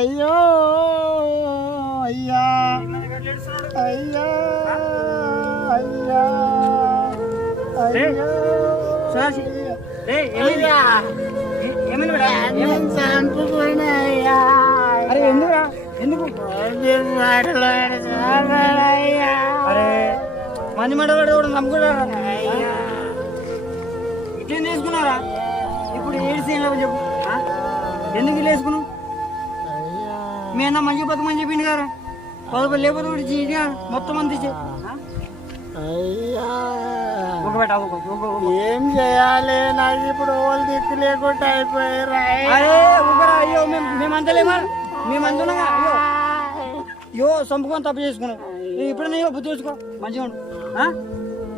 అయ్యో అయ్యా అయ్యా అయ్యా అరే ఎందుకురా ఎందుకు అరే మంది మడవాడు కూడా నమ్ముకున్నారా ఇట్లేం తీసుకున్నారా ఇప్పుడు ఏడు సీన్లో చెప్పు ఎందుకు ఇల్లు వేసుకున్నావు మీ అన్న మంచి బతుకమని చెప్పింది కదా 10 రూపాయలు లేకపోతే కూడా చీటిగా మొత్తం అంత ఇచ్చే ఏం చేయాలి నాకు ఇప్పుడు ఓళ్ళు దిక్కు లేకుండా అయిపోయారా అరే ఊగరా అయ్యో మేమంతలేమా మేమంతున్నా అయ్యో అయ్యో సంపుకొని తప్పు చేసుకున్నాం ఇప్పుడైనా అయ్యో బుద్ధి చూసుకో మంచిగా ఉండు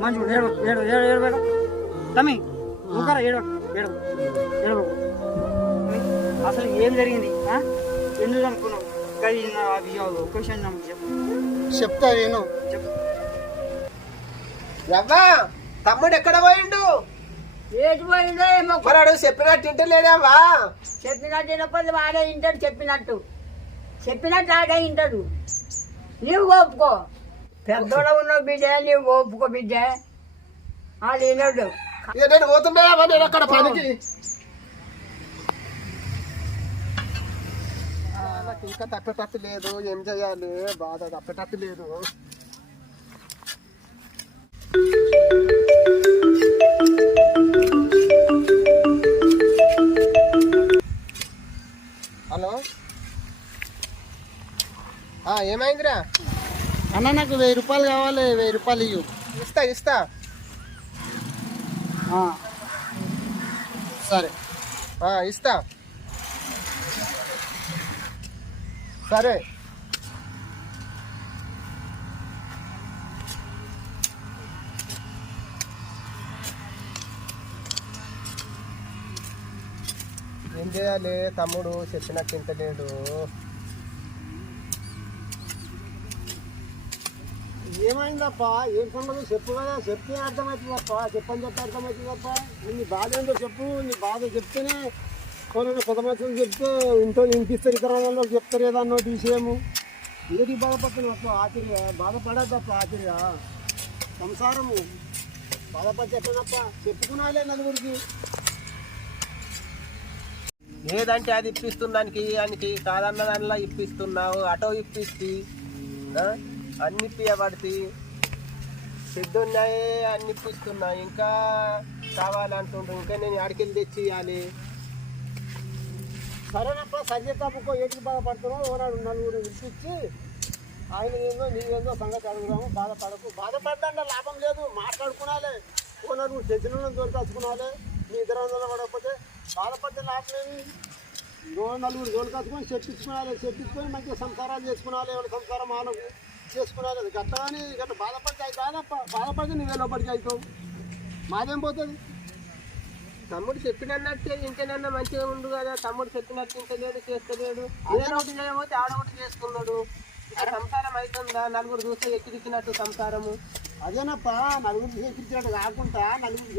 మంచిగా ఉండు ఏడు తమ్మి ఊకరా ఏడు అసలు ఏం జరిగింది ఎందుకు అనుకున్నావు క్వశ్చన్ చెప్తా నేను రవ్వా తమ్ముడు ఎక్కడ పోయిండు? ఏటి పోయిందో ఏమో మరాడు చెప్పినట్టు ఇంటలేడావా? చెప్పినట్టు వినకపోతే వాడే వింటాడు. చెప్పినట్టు ఆడే వింటాడు. నీవు ఒప్పుకో, పెద్దోడ ఉన్నావు బిడ్డ, నీవు ఒప్పుకో బిడ్డ. వాళ్ళు వినడు. నేను పోతుండే నేను అక్కడ పనికి. నాకు ఇంకా తప్పేటట్టు లేదు, ఏం చేయాలి? బాధ తప్పేటట్టు లేదు. హలో, ఏమైందిరా? అన్న నాకు 1000 రూపాయలు కావాలి, 1000 రూపాయలు ఇవ్వు. ఇస్తా సరే ఇస్తా. సరే ఏం చేయాలి? తమ్ముడు చెప్పినట్టు తింటలేడు. ఏమైందప్ప? ఏం సంగతి చెప్పు కదా, చెప్తే అర్థమవుతుందప్ప. చెప్పని చెప్తే అర్థమవుతుందప్ప. నీ బాధ ఏంటో చెప్పు. నీ బాధ చెప్తేనే కొద్ది మంది చెప్తే ఇంట్లో ఇంటిస్తారు, ఇతర వాళ్ళు చెప్తారు ఏదన్నో విషయము. ఏది బాధపడుతున్నప్ప ఆచర్య? బాధపడద్దప్ప ఆచర్య. సంసారము బాధపడి చెప్పనప్ప, చెప్పుకున్నాలే నలుగురికి. ఏదంటే అది ఇప్పిస్తున్నానికి ఆయనకి కాదన్న దానిలా ఇప్పిస్తున్నావు. ఆటో ఇప్పిస్తే అన్ని ఇప్పియబడితే సిద్ధున్నాయే అన్ని ఇప్పిస్తున్నా. ఇంకా కావాలంటుండ్రు. ఇంకా నేను ఆడికెళ్ళి తెచ్చి ఇవ్వాలి. సరేనప్ప, సజ్జతప్పుకో. ఏటికి బాధపడుతున్నావు? ఓనాడు నలుగురు ఇప్పించి ఆయన ఏందో నీవేందో సంగతి అడుగుదాము. బాధపడ్డా లాభం లేదు. మాట్లాడుకున్నాలే. ఓనాడు నువ్వు తెచ్చిన దొరికాచుకున్నాలే. మీ ఇద్దరు పడకపోతే బాధపడితే లాభం ఏమి? నలుగురు దొరికాచుకొని చెప్పించుకొని మంచిగా సంసారాలు చేసుకున్నాలి. ఎవరి సంసారం వాళ్ళకు చేసుకున్నాలి. గట్ట కానీ గట్ట బాధపడితే అవుతానప్ప. బాధపడితే నువ్వే లోపలికి అవుతావు. మాదేం పోతుంది? తమ్ముడు చెప్పినట్టే ఇంటేనన్నా మంచిగా ఉండు కదా. తమ్ముడు చెప్పినట్టు ఇంటలేడు, చేస్తలేడు. ఏదో ఒకటి చేయబోతే ఆడ ఒకటి చేసుకున్నాడు. సంసారం అవుతుందా? నలుగురు చూస్తే ఎక్కిరిచ్చినట్టు సంసారము. అదేనప్ప, నలుగురు ఎక్కిరిచ్చినట్టు కాకుండా నలుగురు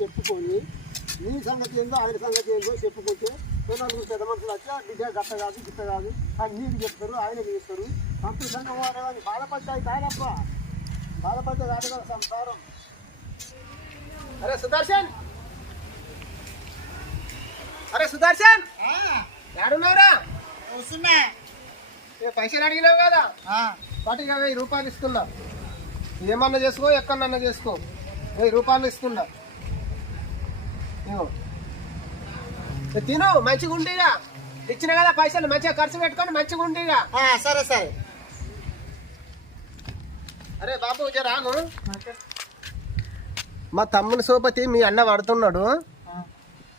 చెప్పుకొని నీ సంగతి ఏందో ఆయన సంగతి ఏందో చెప్పుకుంటే నలుగురు పెద్ద మనుషులు వచ్చి బిడ్డ గట్ట కాదు గిట్ట కాదు అని నీకు చెప్తారు, ఆయనకు చెప్తారు. సంతోషంగా వాడేవాడిని బాధపడ్డాయి కాదప్ప. బాధపడ్డా కాదు కదా సంసారం. అరే సుదర్శన్ ఏడున్నావురా? వస్తున్నా. పైసలు అడిగినావు కదా, వాటికి 1000 రూపాయలు ఇస్తున్నా. ఏమన్నా చేసుకో, ఎక్కడన్నా చేసుకో. 1000 రూపాయలు ఇస్తున్నా. తిను, మంచిగా ఉండేగా. ఇచ్చిన కదా పైసలు, మంచిగా ఖర్చు పెట్టుకొని మంచిగా ఉండేగా. సరే. అరే బాబు రాను. మా తమ్ముని సోపతి మీ అన్న పడుతున్నాడు.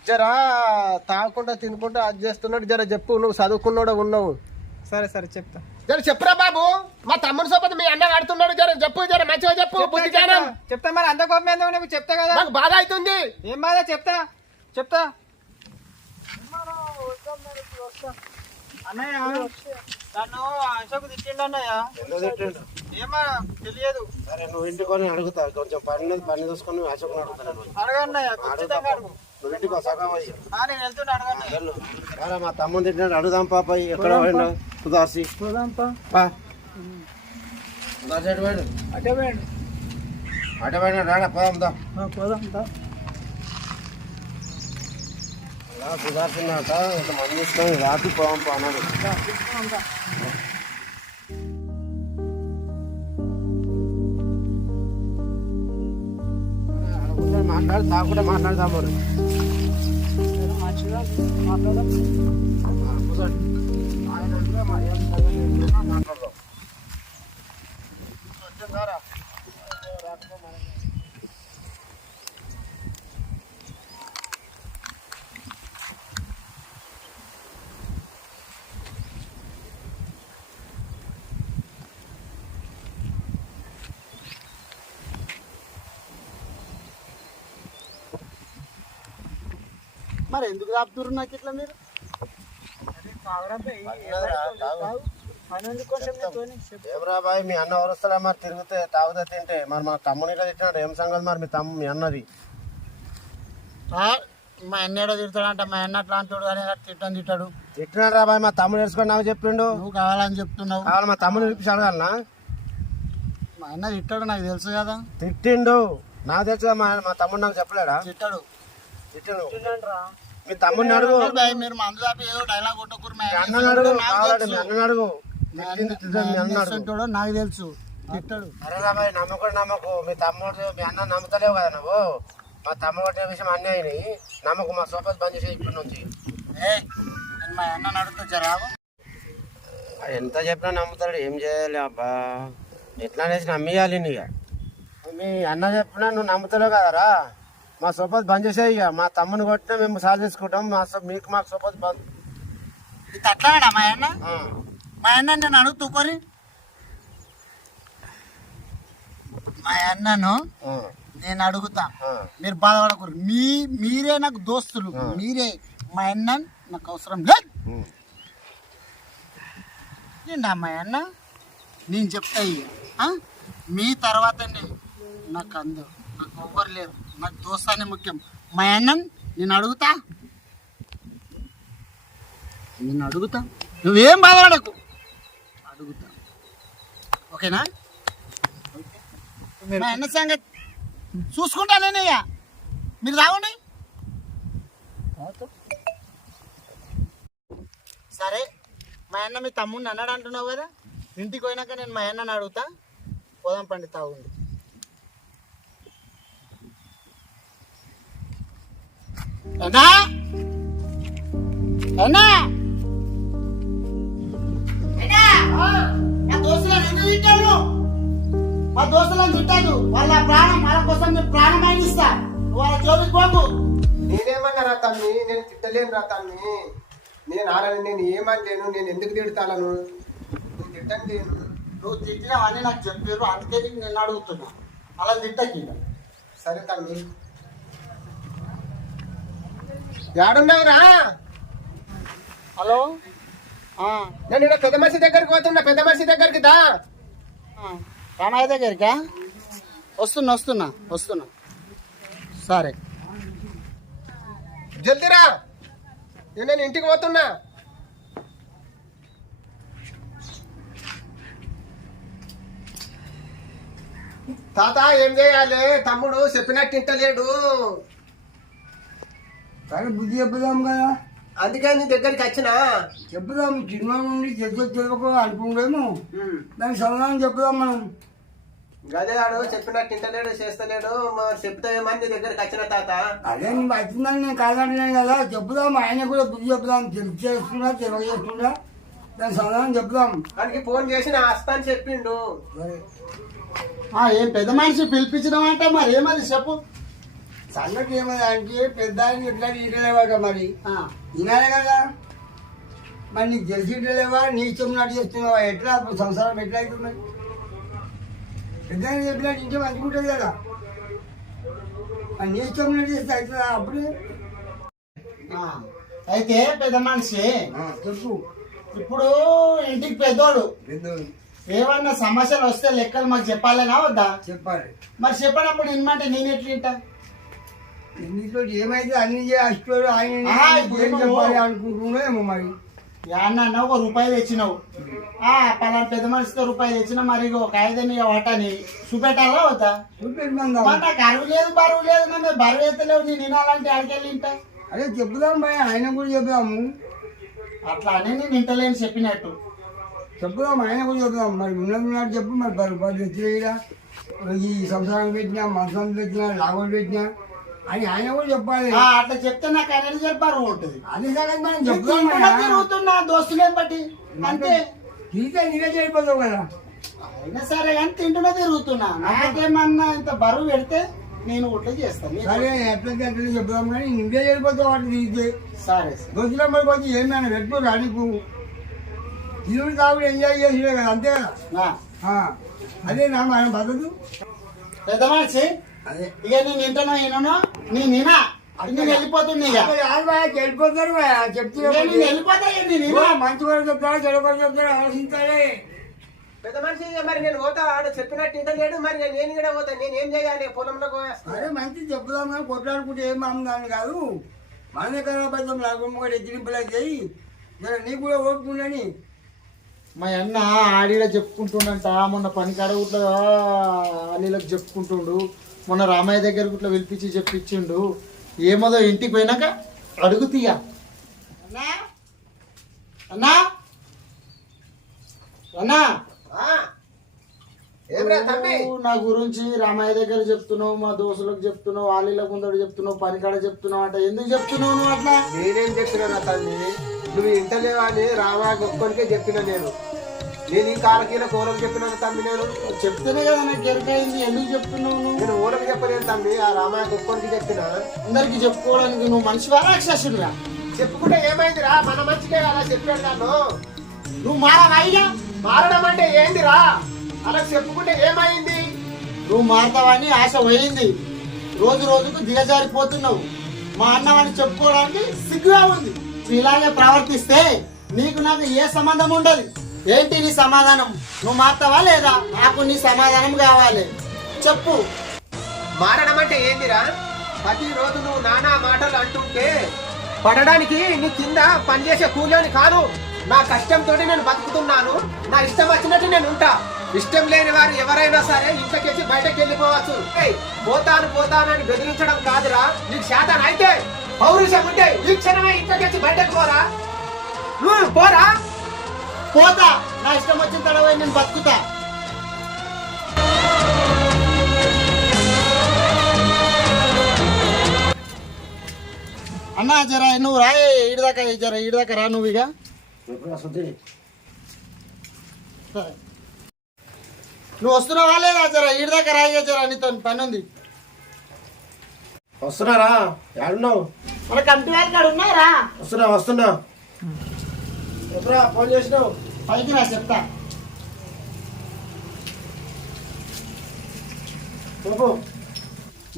జరా తాగకుండా తినకుండా అది చేస్తున్నాడు. జర చెప్పు, నువ్వు చదువుకున్నాడు ఉన్నావు. సరే చెప్తా. జర చెప్పురా బాబు. మా తమ్ముని సోపతి మీ అన్న పడుతున్నాడు. జర చెప్పు, జర మంచిగా చెప్పు. చెప్తా. మరి అంత కోపం ఏందో నీకు? చెప్తా కదా. నాకు బాధ అవుతుంది. ఏం బాధ? చెప్తా. అన్నయ్య నన్ను అశోక్ తిట్టిండు అన్నయ్య. ఏమా తెలియదు. సరే నువ్వు ఇంటికొని అడుగుతా. కొంచెం పని చూసుకొని అశోక్ అడుగుతాను. అడగన్నయ్య, ఖచ్చితంగా అడుగు. నువ్వు ఇంటికి సగం నేను వెళ్తున్నా. అడగన్నయ్య. మా తమ్ముడు తింటాడు అడుగుదాం పాప ఎక్కడ పోయిండు సుధార్సి సుధార్సి ఎటు పోయాడు అటే పోయినా రాడా పోదాం సుధార్సిందంట ఇంత మంది తీసుకొని రాత్రి పోదాం అన్నాడు. మాట్లాడు తాకుండా మాట్లాడదాం మరి మాట్లాడదాం మరి ఎందుకు ఆపుతురు నాకు ఇట్లా మీరు ఏమరా బాయ్ మీ అన్న ఎవరు వస్తాడా మరి తిరిగితే తాగుతా తింటే మరి మా తమ్ముని ఇట్లా తిట్టినాడు ఏం సంగతి మరి మీ అన్నది మా అన్న ఏడో తిడతాడంట మా అన్న అట్లా అంటాడు కానీ తిట్టాడు తిట్టినాడు రా బాయ్ మా తమ్ముడు వేసుకొని నాకు చెప్పిండు నువ్వు కావాలని చెప్తున్నావు కావాలి మా తమ్ముడు పిలిపించి అడగాలనా మా అన్న తిట్టాడు నాకు తెలుసు కదా తిట్టిండు నాకు తెలుసు మా తమ్ముడు నాకు చెప్పలేడా తిట్టాడు మీ తమ్ముడిని అడుగు మీరు మందు దాపి ఏదో డైలాగ్ కొట్టకూరు అన్నని అడుగు కావాలంటే మీ అన్నని అడుగు నాకు తెలుసు తిట్టాడు. అరే రా బాయ్ నమ్మకు మీ తమ్ముడు మీ అన్న నమ్ముతలేవు కదా నువ్వు మా తమ్ముడు కొట్టిన విషయం అన్నీ అయినాయి నమ్మకు మా సోపతి బంద్ చేసే ఇప్పటి నుంచి నేను మా అన్న అడుగుతా రావు ఎంత చెప్పినా నమ్ముతాడు ఏం చేయాలి అబ్బా ఎట్లా అనేసి నమ్మేయాలి ఇక మీ అన్న చెప్పినా నువ్వు నమ్ముతలేవు కదరా మా సోపతి బంద్ చేసే ఇక మా తమ్ముని కొట్టినా మేము సాల్ తీసుకుంటాం మీకు మాకు సోపతి బంద్ ఇది అట్లాడా మా అన్న నేను అడుగుతూ పోని మా అన్నను నేను అడుగుతా మీరు బాధపడకూరు మీరే నాకు దోస్తులు మీరే మా అన్న నాకు అవసరం లేదు మా అన్న నేను చెప్తా ఇక మీ తర్వాతనే నాకు అందరు నాకు ఎవ్వరు లేరు నాకు దోస్తానే ముఖ్యం మా అన్న నేను అడుగుతా నువ్వేం బాధపడకు అడుగుతా ఓకేనా మా అన్న సంగతి చూసుకుంటానేనయ్యా మీరు రావండి సరే మా అన్న మీ తమ్ముడిని అన్నాడు అంటున్నావు కదా ఇంటికి పోయినాక నేను మా అన్నని అడుగుతా పోదాం పండి తాగుంది అన్నా అన్నా మా దోస్తులను ఎందుకు తిట్టావు మా దోస్తులను తిట్టాదు వాళ్ళ ప్రాణం వాళ్ళ కోసం నేను ప్రాణం అయినిస్తా వాళ్ళ జోలికి పోకు నేనేమన్నా రా తమ్మి నేను తిట్టలేను రా తమ్మి నేను ఆడని నేను ఏమనలేను నేను ఎందుకు తిడతాను నేను తిట్టండి నువ్వు తిట్టినావని నాకు చెప్పారు అందుకే నేను అడుగుతున్నా అలా తిట్టకి సరే తమ్మి ఏడున్నావురా హలో నేను ఇక్కడ పెద్ద మనిషి దగ్గరికి పోతున్నా పెద్ద మనిషి దగ్గరికి దా రామయ్య దగ్గరికా వస్తున్నా సరే జల్దీరా నేను ఇంటికి పోతున్నా తాత ఏం చేయాలి తమ్ముడు చెప్పినట్టు ఇంటలేడు సరే బుద్ధి చెప్పుదాం కదా అందుకే నీ దగ్గరికి వచ్చినా చెప్పుదాం చిన్న నుండి తెలియక అనుకుంటాము దానికి సమాధానం చెప్పుదాం మనం గదే ఆడు చెప్పినట్టు ఇంటలేడు చేస్తలేడు చెప్తే నీ దగ్గరికి వచ్చిన తాత అదే నువ్వు వచ్చిందని నేను కాదంటున్నాను కదా చెప్పుదాం ఆయన కూడా బుద్ధి చెప్పుదాం తెలియజేస్తున్నా తెలియజేస్తున్నా దానికి సమాధానం చెప్పుదాం దానికి ఫోన్ చేసి నా వస్తాను చెప్పిండు ఏం పెద్ద మనిషి పిలిపించడం అంటే మరి ఏమది చెప్పు సంగతి ఏమది అంటే పెద్ద ఆయన ఎట్లా ఇంటలేవాట మరి వినాలి కదా మరి నీకు తెలిసి ఇంటలేవా నీ ఇష్టం నాటి చేస్తున్నావా ఎట్లా సంసారం ఎట్లా అవుతుంది మరి పెద్ద ఆయన చెప్పినట్టు ఇంటే మంచిగా ఉంటుంది కదా మరి నీ ఇష్టం నాటి చేస్తే అవుతుందా అప్పుడే అయితే పెద్ద మనిషి చెప్పు ఇప్పుడు ఇంటికి పెద్దోడు ఏమన్నా సమస్యలు వస్తే లెక్కలు మాకు చెప్పాలనా వద్దా చెప్పాలి మరి చెప్పినప్పుడు ఇన్మంటే నేను ఎట్లా ఎన్నితో ఏమైతే అన్ని చేస్తాడు ఆయన ఆహా, ఏం ఇప్పుడు చెప్పాలి అనుకుంటున్నాడో ఏమో మరి. యాన్న ఒక రూపాయి తెచ్చినావు పలానా పెద్ద మనిషితో రూపాయి తెచ్చినా మరి ఇగో ఒక 5 వాటని చూపెట్టాలా అవుతా చూపెట్టమందాం. నాకు అరువు లేదు బరువు లేదు మేము బరువు ఎత్తలేవు నేను వినాలంటే ఆడికెళ్ళి ఇంట అదే చెప్పుదాం భయ, ఆయన కూడా చెప్దాము. అట్లా అని నేను ఇంటలేని చెప్పినట్టు చెప్పుదాం, ఆయన కూడా చెప్దాం. మరి ఉన్నది చెప్పు. మరి 10 రూపాయలు తెచ్చినా ఈ సంసారం పెట్టినా, మనసం పెట్టినా, లాభం పెట్టినా అని ఆయన కూడా చెప్పాలి. అట్లా చెప్తే నాకు అనేది చెప్పారు ఉంటుంది అదే సరే మనం చెప్తాం. తిరుగుతున్నా దోస్తులేని బట్టి అంతే తిరిగితే నీవే చేయకపోతావు కదా. అయినా సరే కానీ తింటున్నా తిరుగుతున్నా నాకేమన్నా ఇంత బరువు పెడితే నేను ఒట్లా చేస్తాను సరే ఎట్లయితే అట్లా చెప్దాం కానీ నువ్వే వెళ్ళిపోతావు వాటి తిరిగితే. సరే దోస్తుల మరి వచ్చి ఏమైనా పెట్టుకోరు నీకు. తిరుగుడు కాబట్టి ఎంజాయ్ చేసిడే కదా, అంతే కదా. అదే నా ఆయన బతదు. పెద్ద మనిషి అదే ఇక నేను వింటానో వినో నేను వినా నేను వెళ్ళిపోతుంది ఇక వెళ్ళిపోతారు చెప్తున్నా. నేను వెళ్ళిపోతా నేను వినా. మంచి వరకు చెప్తాడు, చెడు వరకు చెప్తాడు, ఆలోచించాలి. పెద్ద మనిషి మరి నేను పోతా ఆడు చెప్పినట్టు ఇంటలేడు, మరి నేను కూడా పోతా. నేను ఏం చేయాలి? పొలంలో అదే మంచి చెప్దాం కానీ కొట్లాడుకుంటే ఏం మామూలు కాదు. మన దగ్గర పెద్ద లాభం కూడా ఎక్కిరింపులు అవుతాయి. నీకు కూడా ఓపుకుండని. మా అన్న ఆడిలో చెప్పుకుంటుండంట మొన్న పనికాడ ఇట్లా అలీలకు చెప్పుకుంటుండు. మొన్న రామయ్య దగ్గర ఇట్లా పిలిపించి చెప్పించిండు. ఏమోదో ఇంటికి పోయినాక అడుగుతీయా అన్నా అన్నా అన్నా ఏమ్రా తమ్మి? నువ్వు నా గురించి రామయ్య దగ్గర చెప్తున్నావు, మా దోస్తులకు చెప్తున్నావు, ఆలీల ముందడు చెప్తున్నావు, పనికాడ చెప్తున్నావు అంట. ఎందుకు చెప్తున్నావు నువ్వు అట్లా? నేనేం చెప్పినా తల్లి, నువ్వు ఇంటలేవా అని రామా గొప్పనికే చెప్పినా. నేను ఈ కాలకీల ఓలకు చెప్పినాను తమ్మి. నేను చెప్తేనే కదా నాకు ఎరకైంది. ఎందుకు చెప్తున్నావు నువ్వు? నేను ఓలకు చెప్పలేను తమ్మి, ఆ రామాయ గొప్పనికి చెప్పినా. అందరికి చెప్పుకోవడానికి నువ్వు మనిషివా రాక్షసుడివా? చెప్పుకుంటే ఏమైందిరా? మన మంచికే అలా చెప్పాడు నన్ను. నువ్వు మారవా? మారడం అంటే ఏందిరా? అలా చెప్పుకుంటే ఏమైంది? నువ్వు మారతావని ఆశ పోయింది. రోజు రోజుకు దిగజారిపోతున్నావు. మా అన్నవాడిని చెప్పుకోవడానికి సిగ్గుగా ఉంది. ఇలాగే ప్రవర్తిస్తే నీకు నాకు ఏ సంబంధం ఉండదు. ఏంటి నీ సమాధానం? నువ్వు మారతావా లేదా? నాకు నీ సమాధానం కావాలి, చెప్పు. మారడం అంటే ఏందిరా? ప్రతిరోజు నువ్వు నానా మాటలు అంటుంటే పడడానికి నీ కింద పనిచేసే కూలోని కాను. నా కష్టంతో నేను బతుకుతున్నాను. నా ఇష్టం వచ్చినట్టు నేను ఉంటా. ఇష్టం లేని వారు ఎవరైనా సరే ఇంట్లోకి బయటకు వెళ్ళిపోవచ్చు. పోతానని బెదిరించడం కాదురా. నీకు శాతం అయితే పౌరుషం ఉంటే ఈ క్షణమే ఇంట్లోకి బయటకు పోరా. పోరా. పోతా, నా ఇష్టం వచ్చిన తడవ నేను బతుకుతా. అన్నా జరా నువ్వు రా, ఈడదాకా రా నువ్వు. ఇక నువ్వు వస్తున్నావా లేదా? జరా ఈడదాకా రా. ఇక జరా నీతో పని ఉంది. వస్తున్నారా? ఏడున్నావు? మన కమిటీ వాళ్ళ కాడ ఉన్నారా? వస్తున్నా. ఎప్పుడా ఫోన్ చేసినావు? పైకి రా చెప్తా.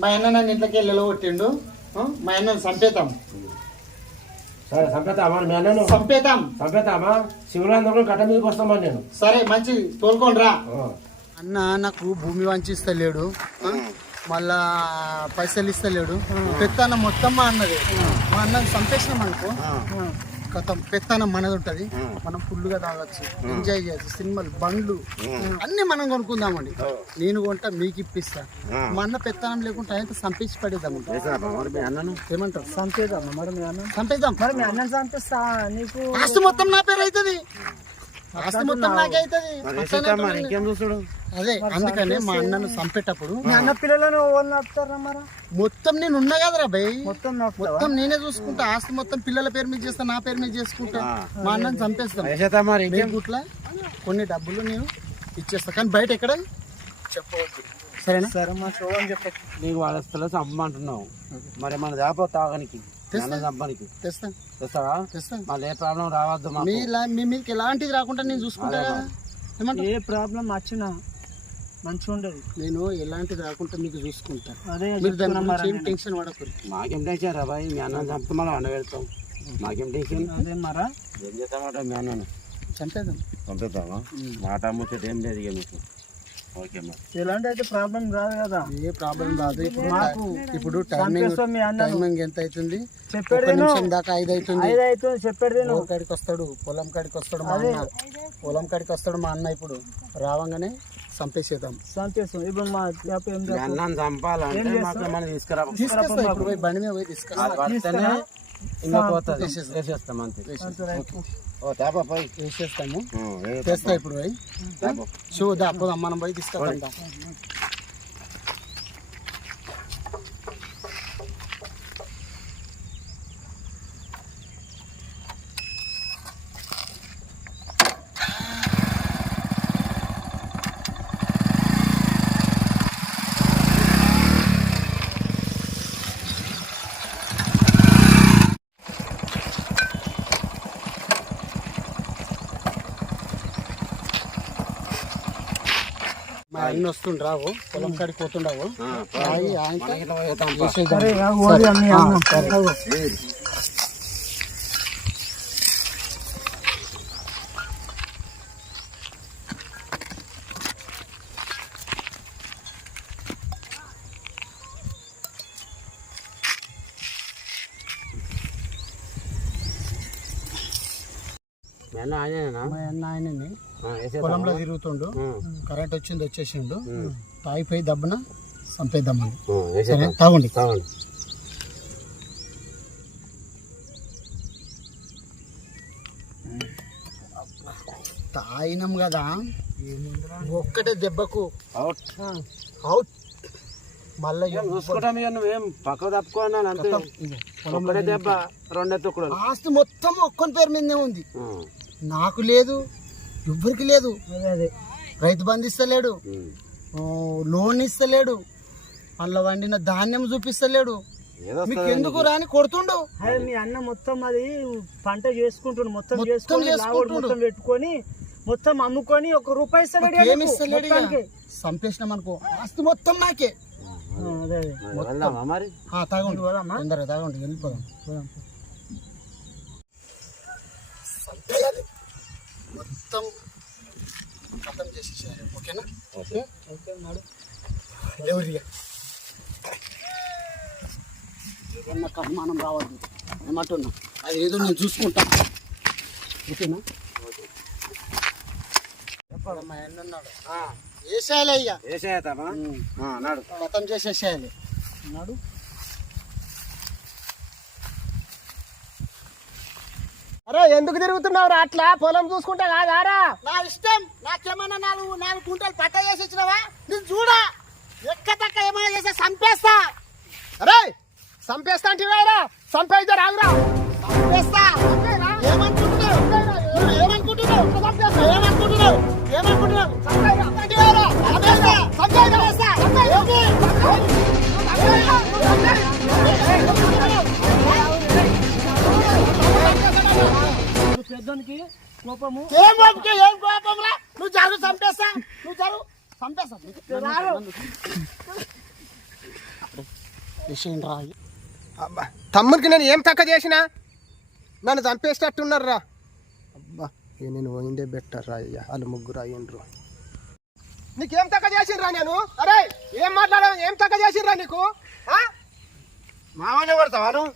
మా అన్న నన్ను ఇంట్లోకి వెళ్ళి కొట్టిండు. మా అన్నను చంపేతాం. సరే చంపేతామా? మీ అన్నను చంపేతామా? శివరాంధ్రంలో గట్ట మీదకి వస్తామా నేను. సరే మంచి తోలుకోండి రా. అన్న నాకు భూమి వంచిస్తలేడు, మళ్ళా పైసలు ఇస్తలేడు. పెత్తనం మొత్తం మా అన్నది. మా అన్నది చంపేసినాం అనుకో కథం పెత్తనం మనది ఉంటది. మనం ఫుల్గా తాగొచ్చు, ఎంజాయ్ చేయొచ్చు, సినిమాలు, బండ్లు అన్ని మనం కొనుక్కుందామండి. నేను కొంటా, మీకు ఇప్పిస్తా. మా అన్న పెత్తనం లేకుండా అయితే చంపేసి పడేద్దాం. ఏమంటారు? చంపేద్దాం. మరి మీ అన్న చంపేద్దాం. మరి మీ అన్న చంపేస్తా. నీకు ఆస్తి మొత్తం నా పేరు అవుతుంది. ఆస్తి మొత్తం నాకే అవుతుంది. అదే అందుకని మా అన్నను చంపేటప్పుడు అన్న పిల్లలను మొత్తం నేను ఉన్నా కదరా భయ్. మొత్తం నేనే చూసుకుంటా. ఆస్తి మొత్తం పిల్లల పేరు మీద చేస్తా, నా పేరు మీద చేసుకుంటా. మా అన్నను చంపేస్తాను. గుట్లా కొన్ని డబ్బులు నేను ఇచ్చేస్తా, కానీ బయట ఎక్కడ చెప్పవద్దు. సరేనా? సరే మా షో అని చెప్పచ్చు. నీకు వాళ్ళ స్థలం చంపమంటున్నావు, మరి మన దాపో తాగనికి చంపనికి తెస్తావా? మళ్ళీ ఏ ప్రాబ్లం రావద్దు. మీ మీకు ఎలాంటిది రాకుండా నేను చూసుకుంటా కదా. ఏ ప్రాబ్లం వచ్చినా మంచిగా ఉండదు. నేను ఎలాంటిది రాకుండా మీకు చూసుకుంటా. మీరు దాని గురించి ఏం టెన్షన్ పడకూడదు. మాకేం టెన్షన్ రా బాయ్, మీ అన్న చంపుతా మనం అండ పెడతాం. మాకేం టెన్షన్. అదే మరా ఏం చేస్తామాట మీ అన్నను చంపేద్దామా? మాట ముచ్చట ఏం లేదు ఇక మీకు. ఓకే మరి. ఇలాంటి అయితే ప్రాబ్లం రాదు కదా. ఏ ప్రాబ్లం రాదు. ఇప్పుడు మాకు ఇప్పుడు చంపేస్తాం మీ అన్న. టైమింగ్ ఎంత అవుతుంది? చెప్పాడు ఒక్క నిమిషం దాకా 5 అవుతుంది. 5 అవుతుంది చెప్పాడు. ఊరు కాడికి వస్తాడు, పొలం కాడికి వస్తాడు మా అన్న. పొలం కాడికి వస్తాడు మా అన్న. ఇప్పుడు రావంగానే చంపేసేద్దాం. ఇప్పుడు మా మీ అన్నని చంపాలంటే మాకు ఏమైనా తీసుకురా. తీసుకొస్తా ఇప్పుడు పోయి బండి మీద పోయి తీసుకొస్తా. పడితేనే ఇంకా పోతుంది. వేసేస్తాం అంతే. ఓ తేపా పోయి వేసేస్తాము. తెస్తా ఇప్పుడు పోయి చూద్దా పోదాం మనం పోయి తీసుకెళ్తాం. మా అన్న వస్తుండ్రావు, పొలం కాడికి పోతుండవు. మీ అన్న ఆయనేనా? మా అన్న ఆయనని పొలంలో తిరుగుతుండు. కరెంట్ వచ్చింది, వచ్చేసిండు. తాగిపోయి దబ్బున చంపేద్దామని. తాగండి. తాగినాం కదా, ఒక్కటే దెబ్బకు అవుట్. మళ్ళీ చూసుకుంటాం. ఇక నువ్వేం పక్క తప్పుకోన్నాను అంతే. ఒకటే దెబ్బ, రెండే తుక్కుడు. ఆస్తి మొత్తం ఒక్కని పేరు మీదనే ఉంది. నాకు లేదు, ఎవ్వరికి లేదు. రైతు బంధు ఇస్తలేడు, లోన్ ఇస్తలేడు, మళ్ళీ వండిన ధాన్యం చూపిస్తలేడు. మీకు ఎందుకు రాని కొడుతుండు. మీ అన్న మొత్తం అది పంట చేసుకుంటుండు. మొత్తం మొత్తం పెట్టుకొని మొత్తం అమ్ముకొని 1 రూపాయి ఏమిస్తలేడు. చంపేసినాం అనుకో, ఆస్తి మొత్తం నాకే. మరి తాగండి, తొందరగా తాగండి, వెళ్ళిపోదాం. మొత్తం ఖతం చేసేసారు. ఓకేనా? ఓకే ఎవరిగా ఏదన్నా కర్మానం రావద్దు ఏమంటున్నా, అది ఏదో నేను చూసుకుంటా. ఓకేనా? మా ఆయన ఉన్నాడు, వేసేయాలి. అయ్యా వేసేద్దామా? నాడు ఖతం చేసేసేయాలి. నాడు అరే ఎందుకు తిరుగుతున్నావు రా అట్లా? పొలం చూసుకుంటా కాదారా? నా ఇష్టం. నాకేమన్నా 4 గుంటలు పట్ట చేసి ఇచ్చినావా? నేను చూడా ఎక్క తక్క ఏమైనా చేస్తే చంపేస్తా. అరే చంపేస్తా అంటే చంపేస్తే రాదురా. చంపేస్తా. ఏమనుకుంటున్నావు? ఏమనుకుంటున్నావు? ఏమనుకుంటున్నావు? ఏమనుకుంటున్నావు? పెద్దోనికి కోపము. ఏం కోపం రా? నువ్వు జరుగు, చంపేస్తా. నువ్వు జరుగు, చంపేస్తా. తమ్ముడికి నేను ఏం తక్కువ చేసినా నన్ను చంపేసేటట్టున్నారు రా. అబ్బా నేను పోయిందే బెటర్ రా. వాళ్ళు ముగ్గురు అయ్యిండ్రు. నీకేం తక్కువ చేసిండ్రా నేను? అరే ఏం మాట్లాడావు? ఏం తక్కువ చేసిండ్రా నీకు? మామూలు కొడతావా నువ్వు?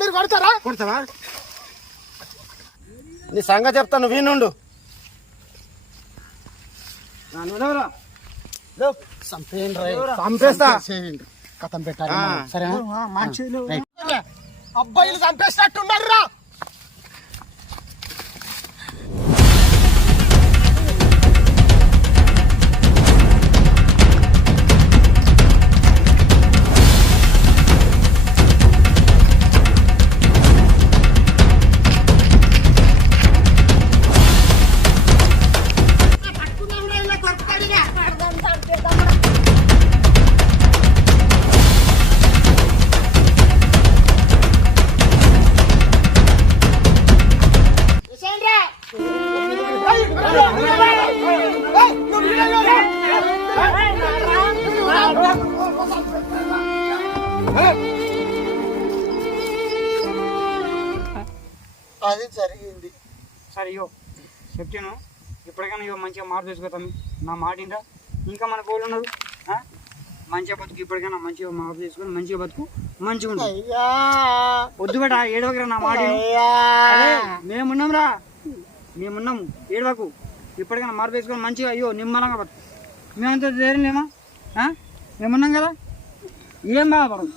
మీరు కొడతారా? కొడతావా? నీ సంగతి చెప్తాను, వీనుండు. చంపేస్తా. కథం పెట్టాలి. సరేనా? అబ్బాయిలు చంపేసినట్టున్నారు రా. అది జరిగింది. సరే ఇయ్యో చెప్తాను, ఇప్పటికైనా ఇవ్వ మంచిగా మార్పు తెచ్చుకోతాను. నా మాట ఏంటా ఇంకా మన కోళ్ళు ఉన్నారు మంచిగా బతుకు ఇప్పటికైనా మంచిగా మాపు చేసుకొని మంచిగా బతుకు మంచిగా ఉండు వద్దు బేట ఏడవకరా నా మాట మేమున్నాం రా మేమున్నాము ఏడవకు ఇప్పటికైనా మార్పు వేసుకొని మంచిగా అయ్యో నిమ్మలంగా బతుకు మేమంతా ధైర్యం లేమా మేమున్నాం కదా ఏం బాధపడదు